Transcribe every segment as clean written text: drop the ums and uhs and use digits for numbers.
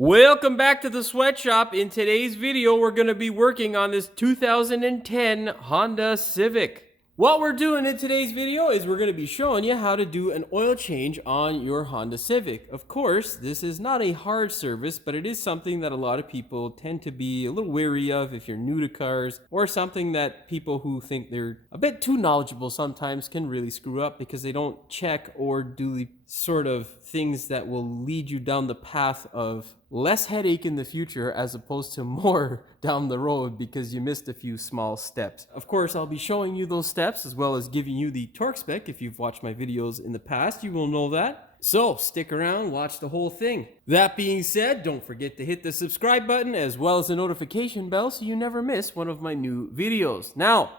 Welcome back to the sweatshop. In today's video, we're going to be working on this 2010 Honda Civic. What we're doing in today's video is we're going to be showing you how to do an oil change on your Honda Civic. Of course, this is not a hard service, but it is something that a lot of people tend to be a little wary of if you're new to cars, or something that people who think they're a bit too knowledgeable sometimes can really screw up because they don't check or do the sort of things that will lead you down the path of less headache in the future as opposed to more down the road because you missed a few small steps. Of course, I'll be showing you those steps as well as giving you the torque spec. If you've watched my videos in the past, you will know that. So stick around, watch the whole thing. That being said, don't forget to hit the subscribe button as well as the notification bell so you never miss one of my new videos. Now,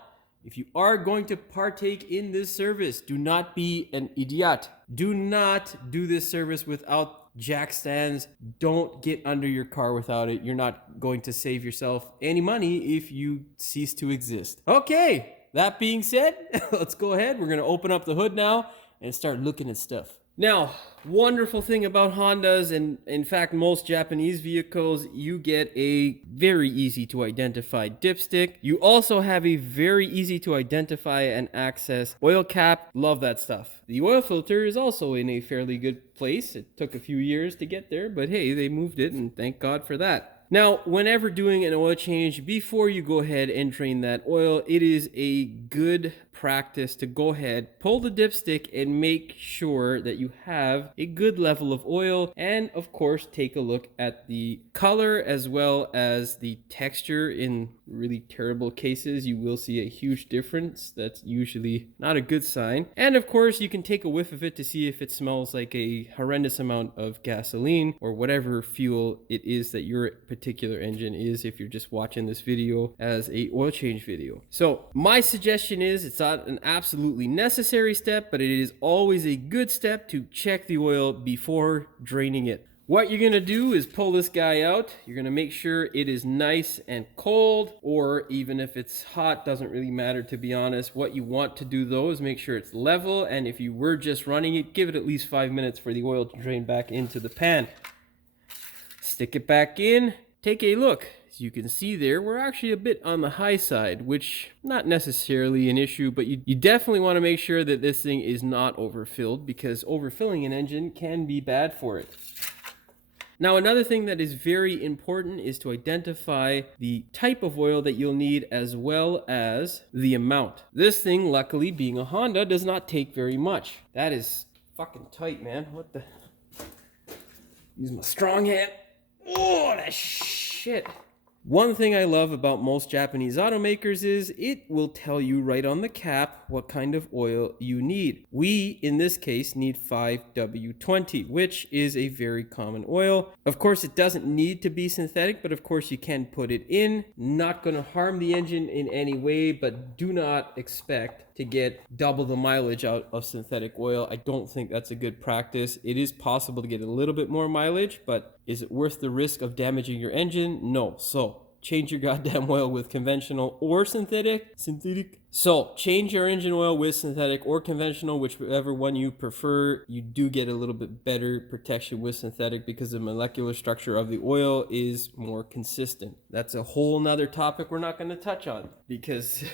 if you are going to partake in this service, do not be an idiot. Do not do this service without jack stands. Don't get under your car without it. You're not going to save yourself any money if you cease to exist. Okay, that being said, let's go ahead. We're going to open up the hood now and start looking at stuff. Now, wonderful thing about Hondas, and in fact most Japanese vehicles, you get a very easy to identify dipstick. You also have a very easy to identify and access oil cap. Love that stuff. The oil filter is also in a fairly good place. It took a few years to get there, but hey, they moved it and thank God for that. Now, whenever doing an oil change, before you go ahead and drain that oil, it is a good practice to go ahead, pull the dipstick and make sure that you have a good level of oil, and of course take a look at the color as well as the texture. In really terrible cases, you will see a huge difference. That's usually not a good sign. And of course, you can take a whiff of it to see if it smells like a horrendous amount of gasoline or whatever fuel it is that your particular engine is, if you're just watching this video as a oil change video. So my suggestion is, it's not an absolutely necessary step, but it is always a good step to check the oil before draining it. What you're gonna do is pull this guy out. You're gonna make sure it is nice and cold, or even if it's hot, doesn't really matter, to be honest. What you want to do though is make sure it's level, and if you were just running it, give it at least 5 minutes for the oil to drain back into the pan. Stick it back in, take a look. As you can see there, we're actually a bit on the high side, which not necessarily an issue, but you definitely want to make sure that this thing is not overfilled, because overfilling an engine can be bad for it. Now, another thing that is very important is to identify the type of oil that you'll need as well as the amount. This thing, luckily being a Honda, does not take very much. That is fucking tight, man. What the? Use my strong hand. Oh, that shit. One thing I love about most Japanese automakers is it will tell you right on the cap what kind of oil you need. We, in this case, need 5W20, which is a very common oil. Of course, it doesn't need to be synthetic, but of course you can put it in. Not going to harm the engine in any way, but do not expect to get double the mileage out of synthetic oil. I don't think that's a good practice. It is possible to get a little bit more mileage, but is it worth the risk of damaging your engine? No. So change your goddamn oil with conventional or synthetic. So change your engine oil with synthetic or conventional, whichever one you prefer. You do get a little bit better protection with synthetic because the molecular structure of the oil is more consistent. That's a whole nother topic we're not going to touch on because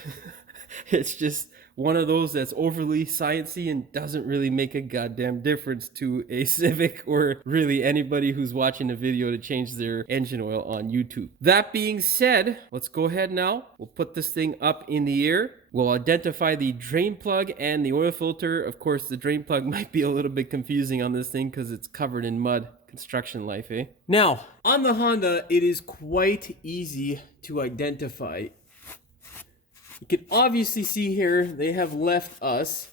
it's just one of those that's overly sciencey and doesn't really make a goddamn difference to a Civic or really anybody who's watching a video to change their engine oil on YouTube. That being said, let's go ahead now. We'll put this thing up in the air. We'll identify the drain plug and the oil filter. Of course, the drain plug might be a little bit confusing on this thing because it's covered in mud. Construction life, eh? Now, on the Honda, it is quite easy to identify. You can obviously see here they have left us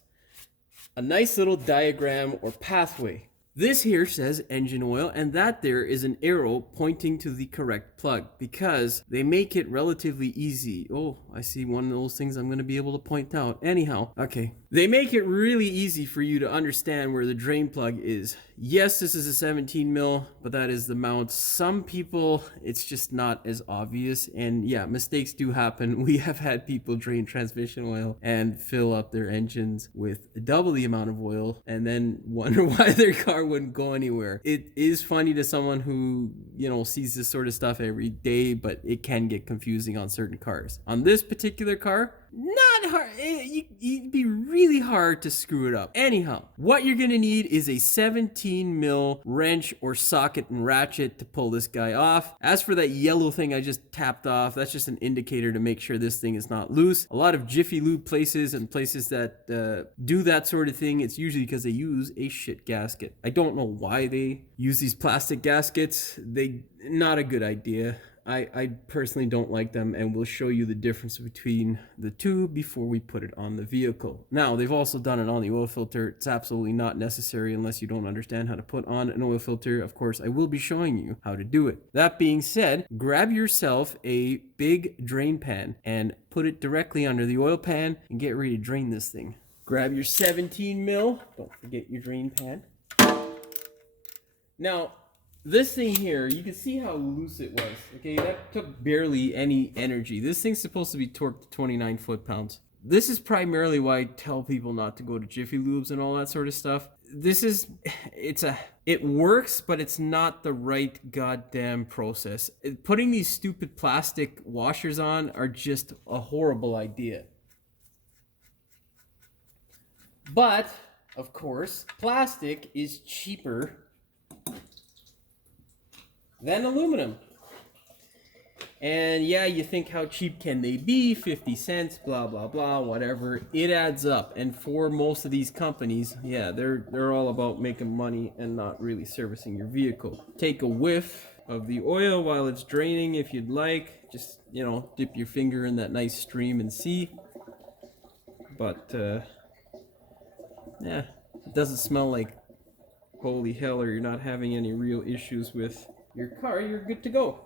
a nice little diagram or pathway. This here says engine oil, and that there is an arrow pointing to the correct plug because they make it relatively easy. Oh, I see one of those things I'm going to be able to point out. Anyhow, okay. They make it really easy for you to understand where the drain plug is. Yes, this is a 17 mil, but that is the mount. Some people, it's just not as obvious. And yeah, mistakes do happen. We have had people drain transmission oil and fill up their engines with double the amount of oil and then wonder why their car wouldn't go anywhere. It is funny to someone who, you know, sees this sort of stuff every day, but it can get confusing on certain cars. On this particular car, not hard. It'd be really hard to screw it up. Anyhow, what you're gonna need is a 17 mil wrench or socket and ratchet to pull this guy off. As for that yellow thing I just tapped off, that's just an indicator to make sure this thing is not loose. A lot of Jiffy Lube places and places that do that sort of thing, it's usually because they use a shit gasket. I don't know why they use these plastic gaskets. Not a good idea. I personally don't like them, and we'll show you the difference between the two before we put it on the vehicle. Now, they've also done it on the oil filter. It's absolutely not necessary unless you don't understand how to put on an oil filter. Of course, I will be showing you how to do it. That being said, grab yourself a big drain pan and put it directly under the oil pan and get ready to drain this thing. Grab your 17 mil. Don't forget your drain pan. Now, this thing here, you can see how loose it was. Okay, that took barely any energy. This thing's supposed to be torqued to 29 foot-pounds. This is primarily why I tell people not to go to Jiffy Lubes and all that sort of stuff. It works, but it's not the right goddamn process. Putting these stupid plastic washers on are just a horrible idea. But, of course, plastic is cheaper than aluminum. And yeah, you think how cheap can they be? 50 cents, blah, blah, blah, whatever. It adds up. And for most of these companies, yeah, they're all about making money and not really servicing your vehicle. Take a whiff of the oil while it's draining if you'd like. Just, you know, dip your finger in that nice stream and see. But, yeah, it doesn't smell like holy hell, or you're not having any real issues with your car, you're good to go.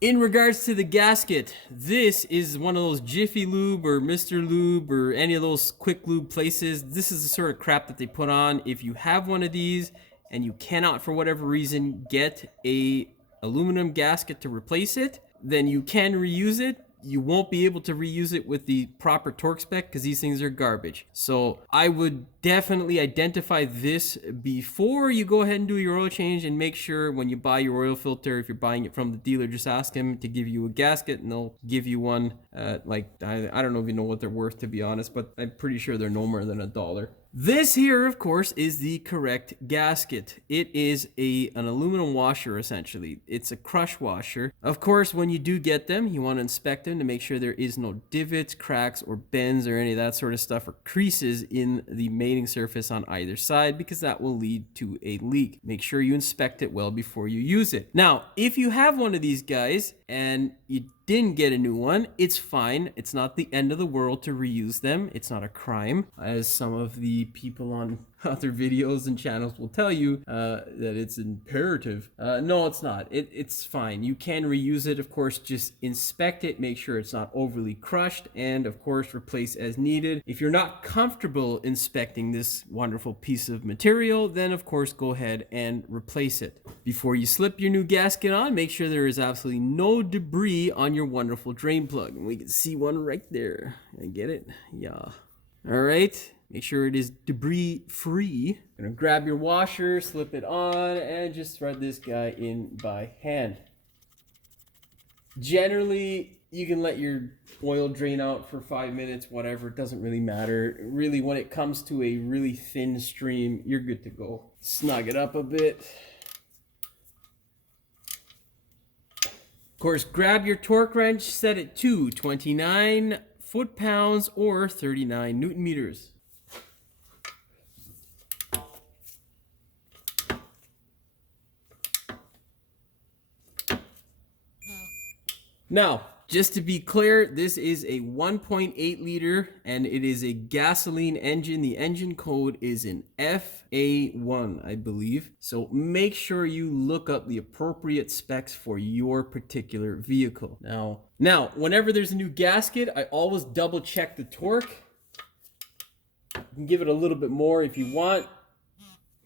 In regards to the gasket, this is one of those Jiffy Lube or Mr. Lube or any of those quick lube places. This is the sort of crap that they put on. If you have one of these and you cannot, for whatever reason, get a aluminum gasket to replace it, then you can reuse it. You won't be able to reuse it with the proper torque spec because these things are garbage. So I would definitely identify this before you go ahead and do your oil change, and make sure when you buy your oil filter, if you're buying it from the dealer, just ask him to give you a gasket and they'll give you one. I don't even know what they're worth, to be honest, but I'm pretty sure they're no more than $1. This here, of course, is the correct gasket. It is an aluminum washer, essentially. It's a crush washer. Of course, when you do get them, you want to inspect them to make sure there is no divots, cracks, or bends, or any of that sort of stuff, or creases in the mating surface on either side, because that will lead to a leak. Make sure you inspect it well before you use it. Now, if you have one of these guys and you didn't get a new one, it's fine. It's not the end of the world to reuse them. It's not a crime, as some of the people on other videos and channels will tell you that it's imperative. No, it's not. It's fine. You can reuse it. Of course, just inspect it, make sure it's not overly crushed, and of course, replace as needed. If you're not comfortable inspecting this wonderful piece of material, then of course, go ahead and replace it. Before you slip your new gasket on, make sure there is absolutely no debris on your wonderful drain plug. And we can see one right there. I get it? Yeah. All right. Make sure it is debris free. Gonna grab your washer, slip it on, and just thread this guy in by hand. Generally, you can let your oil drain out for 5 minutes, whatever, it doesn't really matter. Really, when it comes to a really thin stream, you're good to go. Snug it up a bit. Of course, grab your torque wrench, set it to 29 foot-pounds or 39 Newton meters. Now, Just to be clear, this is a 1.8 liter and it is a gasoline engine. The engine code is in FA1, I believe. So make sure you look up the appropriate specs for your particular vehicle. Now, whenever there's a new gasket, I always double check the torque. You can give it a little bit more if you want.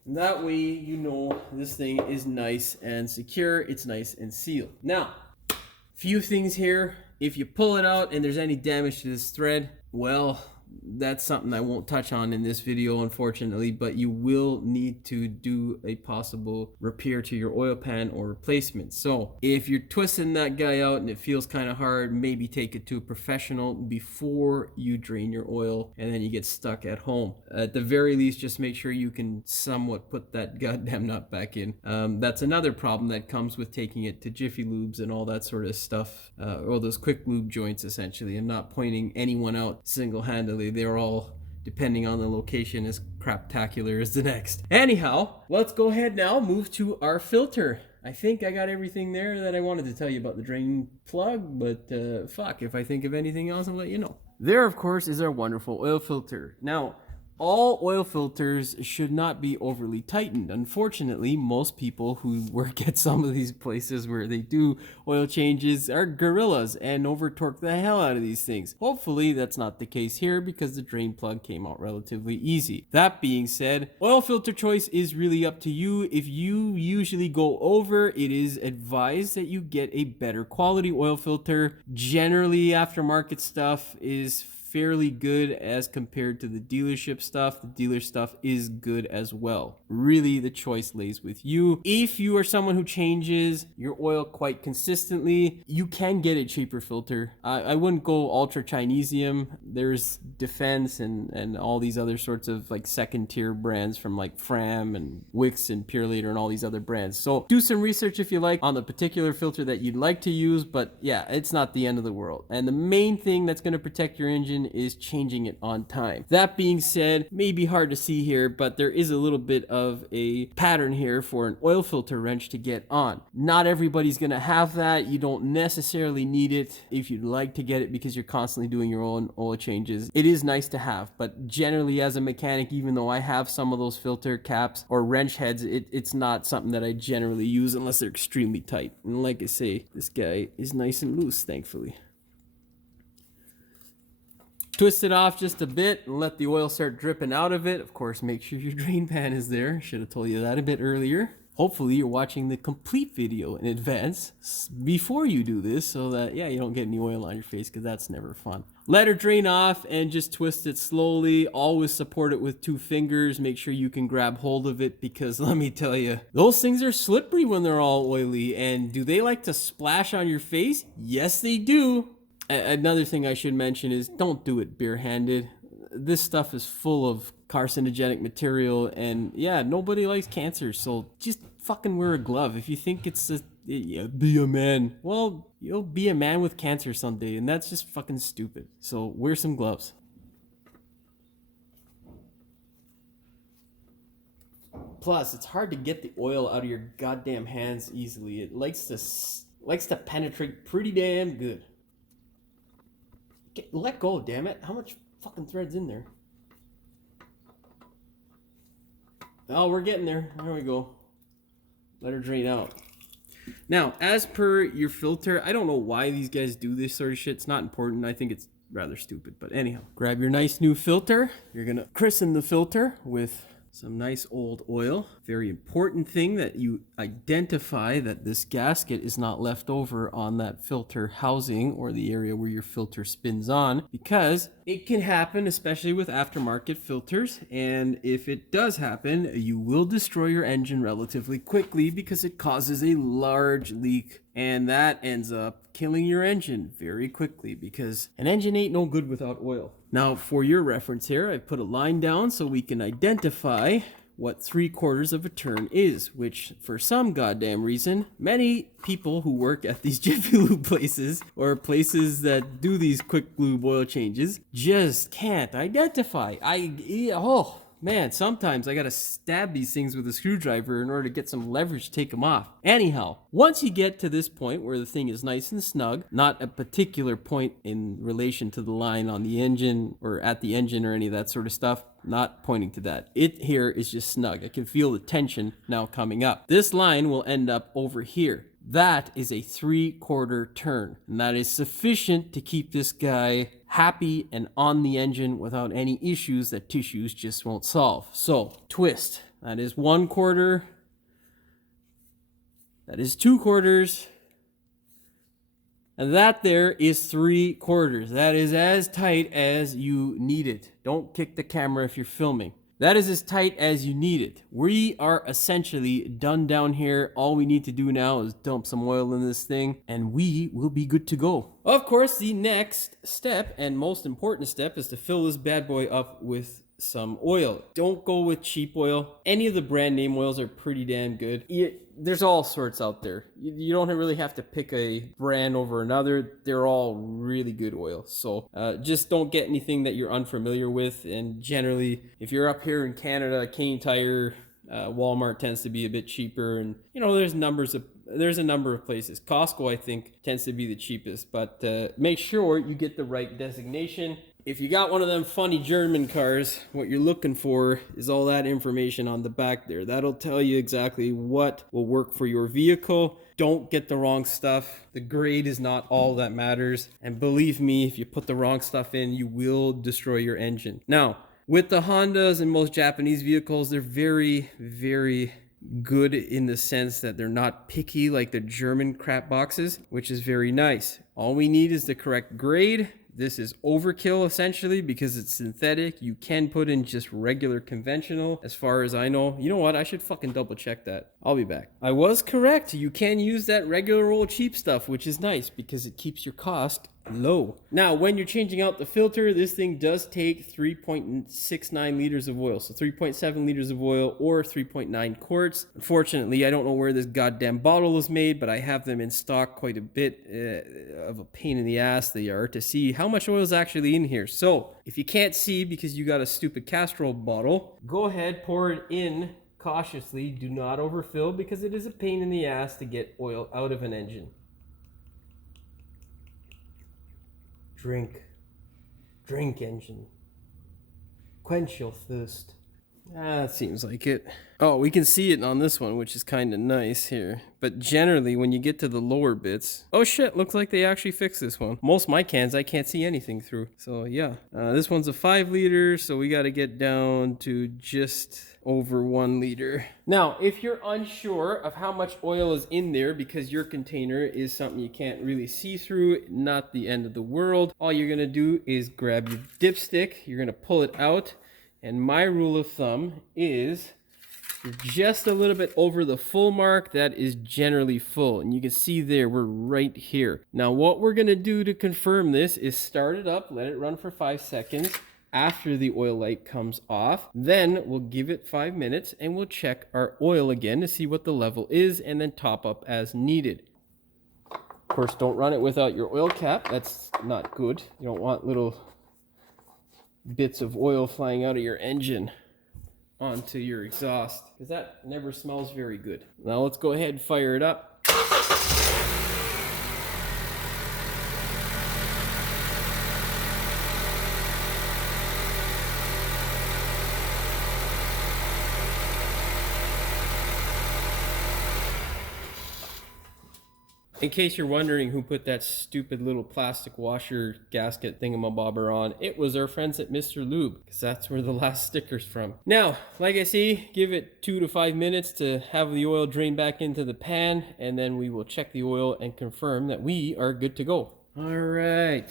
That way you know this thing is nice and secure, it's nice and sealed. Now, few things here. If you pull it out and there's any damage to this thread, well, that's something I won't touch on in this video, unfortunately, but you will need to do a possible repair to your oil pan or replacement. So if you're twisting that guy out and it feels kind of hard, maybe take it to a professional before you drain your oil and then you get stuck at home. At the very least, just make sure you can somewhat put that goddamn nut back in. That's another problem that comes with taking it to Jiffy Lubes and all that sort of stuff, or those quick lube joints essentially. I'm not pointing anyone out single-handedly. They're all, depending on the location, as craptacular as the next. Anyhow, let's go ahead now, move to our filter. I think I got everything there that I wanted to tell you about the drain plug, but fuck, if I think of anything else, I'll let you know. There, of course, is our wonderful oil filter. Now, all oil filters should not be overly tightened. Unfortunately, most people who work at some of these places where they do oil changes are gorillas and over torque the hell out of these things. Hopefully that's not the case here because the drain plug came out relatively easy. That being said, oil filter choice is really up to you. If you usually go over, it is advised that you get a better quality oil filter. Generally, aftermarket stuff is fairly good as compared to the dealership stuff. The dealer stuff is good as well. Really, the choice lays with you. If you are someone who changes your oil quite consistently, you can get a cheaper filter. I wouldn't go ultra Chinesium. There's Defense and all these other sorts of like second tier brands from like Fram and Wix and Purelator and all these other brands. So do some research if you like on the particular filter that you'd like to use, but yeah, it's not the end of the world. And the main thing that's going to protect your engine is changing it on time. That being said, may be hard to see here, but there is a little bit of a pattern here for an oil filter wrench to get on. Not everybody's gonna have that. You don't necessarily need it if you'd like to get it because you're constantly doing your own oil changes. It is nice to have, but generally as a mechanic, even though I have some of those filter caps or wrench heads, it's not something that I generally use unless they're extremely tight. And like I say, this guy is nice and loose, thankfully. Twist it off just a bit and let the oil start dripping out of it. Of course, make sure your drain pan is there. Should have told you that a bit earlier. Hopefully you're watching the complete video in advance before you do this so that, yeah, you don't get any oil on your face because that's never fun. Let her drain off and just twist it slowly. Always support it with 2 fingers. Make sure you can grab hold of it because let me tell you, those things are slippery when they're all oily. And do they like to splash on your face? Yes, they do. Another thing I should mention is don't do it barehanded. This stuff is full of carcinogenic material and yeah, nobody likes cancer, so just fucking wear a glove. If you think it's be a man, well, you'll be a man with cancer someday and that's just fucking stupid. So wear some gloves. Plus, it's hard to get the oil out of your goddamn hands easily. It likes to penetrate pretty damn good. Let go, damn it. How much fucking thread's in there? Oh, we're getting there. There we go. Let her drain out. Now, as per your filter, I don't know why these guys do this sort of shit. It's not important. I think it's rather stupid. But anyhow, grab your nice new filter. You're going to christen the filter with some nice old oil. Very important thing that you identify that this gasket is not left over on that filter housing or the area where your filter spins on, because it can happen, especially with aftermarket filters. And if it does happen, you will destroy your engine relatively quickly because it causes a large leak. And that ends up killing your engine very quickly because an engine ain't no good without oil. Now, for your reference here, I put a line down so we can identify what 3/4 of a turn is, which for some goddamn reason, many people who work at these Jiffy Lube places or places that do these quick lube oil changes just can't identify. Man, sometimes I gotta stab these things with a screwdriver in order to get some leverage to take them off. Anyhow, once you get to this point where the thing is nice and snug, not a particular point in relation to the line on the engine or at the engine or any of that sort of stuff, not pointing to that. It here is just snug. I can feel the tension now coming up. This line will end up over here. That is a 3/4 turn, and that is sufficient to keep this guy happy and on the engine without any issues that tissues just won't solve. So, twist. That is 1/4. That is 2/4. And that there is 3/4. That is as tight as you need it. Don't kick the camera if you're filming. That is as tight as you need it. We are essentially done down here. All we need to do now is dump some oil in this thing and we will be good to go. Of course, the next step and most important step is to fill this bad boy up with some oil. Don't go with cheap oil. Any of the brand name oils are pretty damn good. There's all sorts out there. You don't really have to pick a brand over another. They're all really good oils. So just don't get anything that you're unfamiliar with. And generally, if you're up here in Canada, Cane Tire, Walmart tends to be a bit cheaper. And you know, there's a number of places. Costco, I think, tends to be the cheapest. But make sure you get the right designation. If you got one of them funny German cars, what you're looking for is all that information on the back there. That'll tell you exactly what will work for your vehicle. Don't get the wrong stuff. The grade is not all that matters. And believe me, if you put the wrong stuff in, you will destroy your engine. Now, with the Hondas and most Japanese vehicles, they're very, very good in the sense that they're not picky like the German crap boxes, which is very nice. All we need is the correct grade. This is overkill essentially because it's synthetic. You can put in just regular conventional as far as I know. You know what? I should fucking double check that. I'll be back. I was correct. You can use that regular old cheap stuff, which is nice because it keeps your cost low. Now, when you're changing out the filter, this thing does take 3.69 liters of oil. So 3.7 liters of oil or 3.9 quarts. Unfortunately, I don't know where this goddamn bottle was made, but I have them in stock. Quite a bit of a pain in the ass they are to see how much oil is actually in here. So if you can't see because you got a stupid Castrol bottle, go ahead, pour it in cautiously. Do not overfill because it is a pain in the ass to get oil out of an engine. Drink, engine. Quench your thirst. That seems like it. Oh, we can see it on this one, which is kind of nice here. But generally, when you get to the lower bits... Oh shit, looks like they actually fixed this one. Most of my cans, I can't see anything through. So yeah, this one's a 5 liter, so we got to get down to just over 1 liter. Now, if you're unsure of how much oil is in there because your container is something you can't really see through, not the end of the world, all you're going to do is grab your dipstick, you're going to pull it out, and my rule of thumb is just a little bit over the full mark. That is generally full. And you can see there, we're right here. Now, what we're going to do to confirm this is start it up, let it run for 5 seconds after the oil light comes off. Then we'll give it 5 minutes and we'll check our oil again to see what the level is and then top up as needed. Of course, don't run it without your oil cap. That's not good. You don't want little bits of oil flying out of your engine onto your exhaust because that never smells very good. Now let's go ahead and fire it up. In case you're wondering who put that stupid little plastic washer gasket thingamabobber on, it was our friends at Mr. Lube, because that's where the last sticker's from. Now, like I say, give it 2 to 5 minutes to have the oil drain back into the pan, and then we will check the oil and confirm that we are good to go. All right.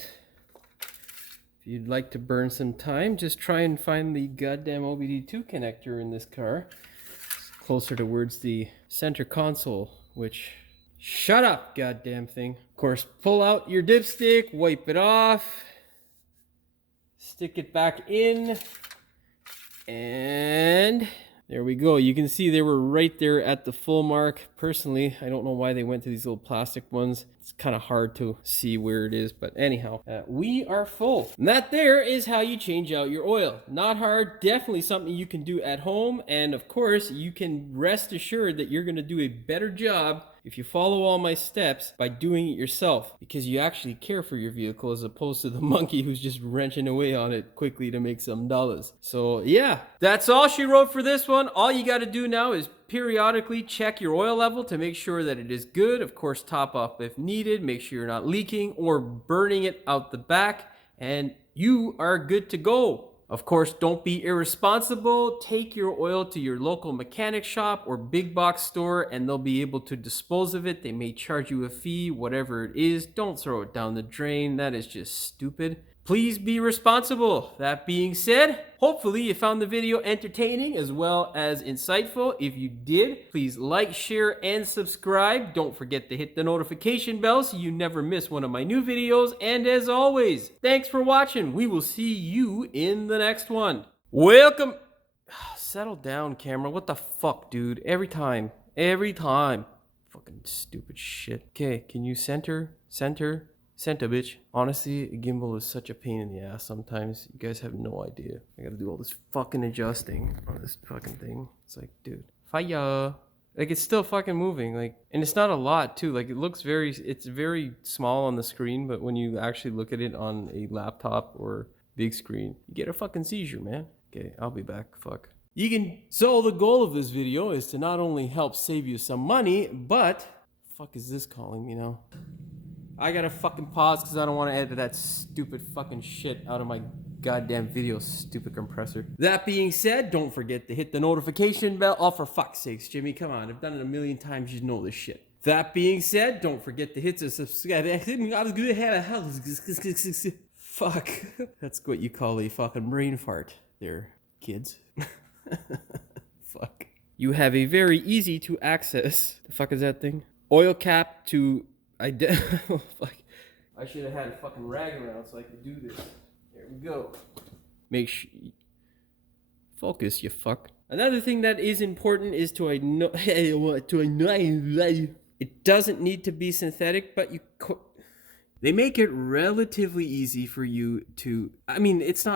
If you'd like to burn some time, just try and find the goddamn OBD2 connector in this car. It's closer towards the center console, which... Shut up, goddamn thing. Of course, pull out your dipstick, wipe it off, stick it back in, and There we go. You can see they were right there at the full mark. Personally, I don't know why they went to these little plastic ones. It's kind of hard to see where it is, but anyhow, we are full. And that there is how you change out your oil. Not hard, definitely something you can do at home. And of course, you can rest assured that you're going to do a better job if you follow all my steps by doing it yourself, because you actually care for your vehicle as opposed to the monkey who's just wrenching away on it quickly to make some dollars. So yeah, that's all she wrote for this one. All you got to do now is periodically check your oil level to make sure that it is good. Of course, top up if needed. Make sure you're not leaking or burning it out the back, and you are good to go. Of course, don't be irresponsible. Take your oil to your local mechanic shop or big box store and they'll be able to dispose of it. They may charge you a fee, whatever it is. Don't throw it down the drain. That is just stupid. Please be responsible. That being said, hopefully you found the video entertaining as well as insightful. If you did, please like, share, and subscribe. Don't forget to hit the notification bell so you never miss one of my new videos. And as always, thanks for watching. We will see you in the next one. Welcome. Settle down, camera. What the fuck, dude? Every time. Fucking stupid shit. Okay, can you center? Center, bitch. Honestly, a gimbal is such a pain in the ass sometimes. You guys have no idea. I gotta do all this fucking adjusting on this fucking thing. It's like, dude, fire. Like, it's still fucking moving. Like, and it's not a lot too. Like, it's very small on the screen, but when you actually look at it on a laptop or big screen, you get a fucking seizure, man. Okay, I'll be back. Fuck. So the goal of this video is to not only help save you some money, but fuck is this calling me now? I gotta fucking pause because I don't want to edit that stupid fucking shit out of my goddamn video, stupid compressor. That being said, don't forget to hit the notification bell. Oh, for fuck's sakes, Jimmy, come on. I've done it a million times. You know this shit. That being said, don't forget to hit the subscribe. Fuck. That's what you call a fucking brain fart there, kids. Fuck. You have a very easy to access, the fuck is that thing? Oil cap to fuck. I should have had a fucking rag around so I could do this. There we go. Make sure. Focus, you fuck. Another thing that is important is it doesn't need to be synthetic, but they make it relatively easy for you to. I mean, it's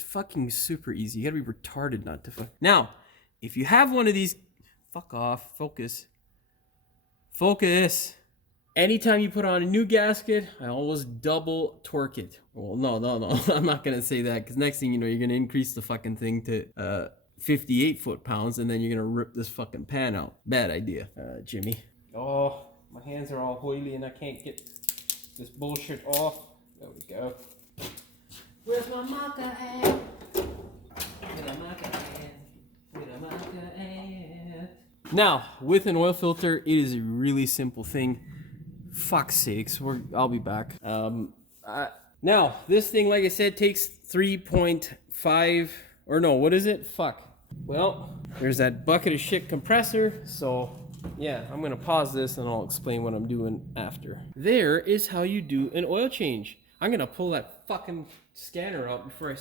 fucking super easy. You gotta be retarded not to fuck. Now, if you have one of these, fuck off. Focus. Anytime you put on a new gasket, I always double torque it. Well, no. I'm not gonna say that because next thing you know, you're gonna increase the fucking thing to 58 foot-pounds, and then you're gonna rip this fucking pan out. Bad idea, Jimmy. Oh, my hands are all oily and I can't get this bullshit off. There we go. Where's my marker at? Now, with an oil filter, it is a really simple thing. Fuck's sakes, I'll be back. Now, this thing, like I said, takes 3.5, or no, what is it? Fuck. Well, there's that bucket of shit compressor, so yeah, I'm gonna pause this and I'll explain what I'm doing after. There is how you do an oil change. I'm gonna pull that fucking scanner out before I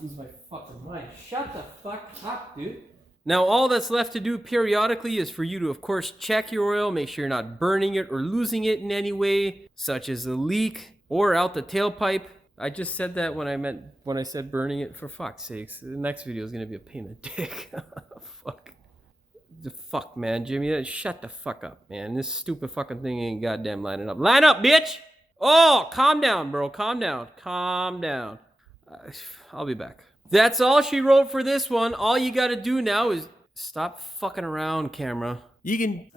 lose my fucking mind. Shut the fuck up, dude. Now, all that's left to do periodically is for you to, of course, check your oil, make sure you're not burning it or losing it in any way, such as a leak or out the tailpipe. I just said that when I said burning it, for fuck's sakes. The next video is going to be a pain in the dick. Fuck. The fuck, man, Jimmy, shut the fuck up, man. This stupid fucking thing ain't goddamn lining up. Line up, bitch! Oh, calm down, bro. Calm down. I'll be back. That's all she wrote for this one. All you gotta do now is stop fucking around, camera. You can